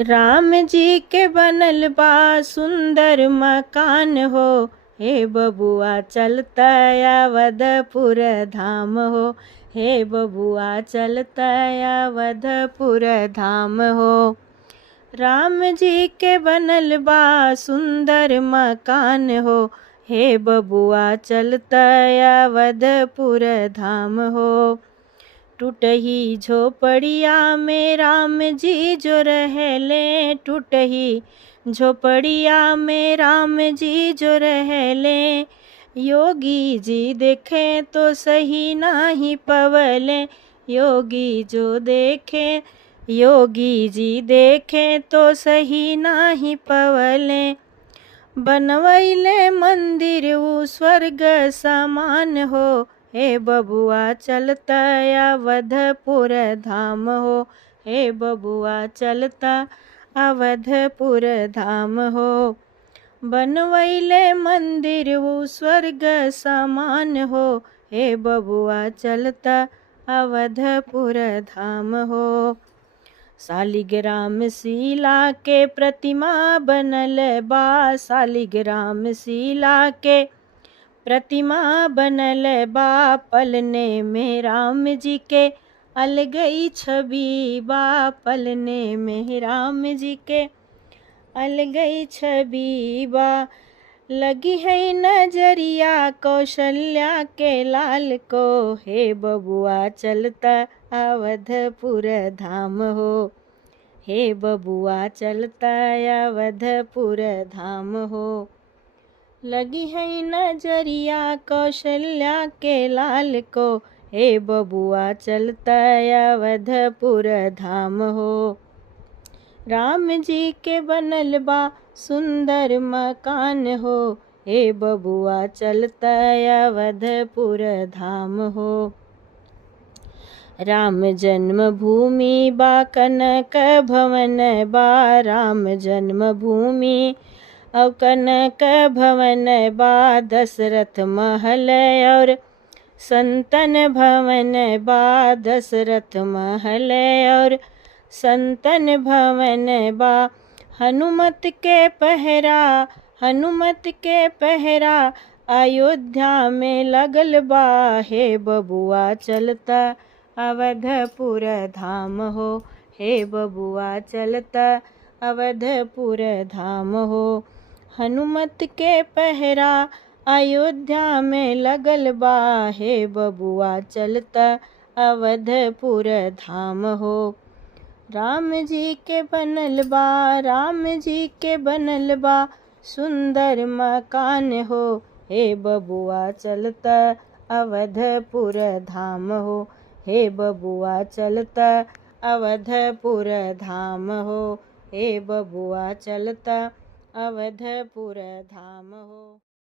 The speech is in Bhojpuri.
राम जी के बनल बा सुंदर मकान हो, हे बबुआ चलता अवधपुर धाम हो, हे बबुआ चलता अवधपुर धाम हो। राम जी के बनल बा सुंदर मकान हो, हे बबुआ चलता अवधपुर धाम हो। टूटही झोपड़िया में राम जी जो रहले, टूटही झोपड़िया में राम जी जो रहले। योगी जी देखे तो सही नाही पवले, योगी जो देखे योगी जी देखे तो सही नाही पवले। बनवैले मंदिर उ स्वर्ग समान हो, हे बबुआ चलता अवधपुर धाम हो, हे बबुआ चलता अवधपुर धाम हो। बनवैले मंदिर उ स्वर्ग समान हो, हे बबुआ चलता अवधपुर धाम हो। शालिग्राम शिला के प्रतिमा बनल बा, शालिग्राम शिला के प्रतिमा बनल बा। पलने में राम जी के अलगई छवि बा, पलने में राम जी के अलगई छवि बा। लगी है नजरिया कौशल्या के लाल को, हे बबुआ चलता अवधपुर धाम हो, हे बबुआ चलता अवधपुर धाम हो। लगी है नजरिया कौशल्या के लाल को, हे बबुआ चलता अवधपुर धाम हो। राम जी के बनल बा सुंदर मकान हो, हे बबुआ चलता अवधपुर धाम हो। राम जन्म भूमि बा कनक भवन बा, राम जन्म भूमि और कनक भवन बा। दशरथ महल और संतन भवन बा, दशरथ महल और संतन भवन बा। हनुमत के पहरा, हनुमत के पहरा अयोध्या में लगल बा, हे बबुआ चलता अवधपुर धाम हो, हे बबुआ चलता अवधपुर धाम हो। हनुमत के पहरा अयोध्या में लगल बा, हे बबुआ चलता अवधपुर धाम हो। राम जी के बनल बा, राम जी के बनल बा सुंदर मकान हो, हे बबुआ चलता अवधपुर धाम हो, हे बबुआ चलता अवधपुर धाम हो, हे बबुआ चलता अवधपुर धाम हो।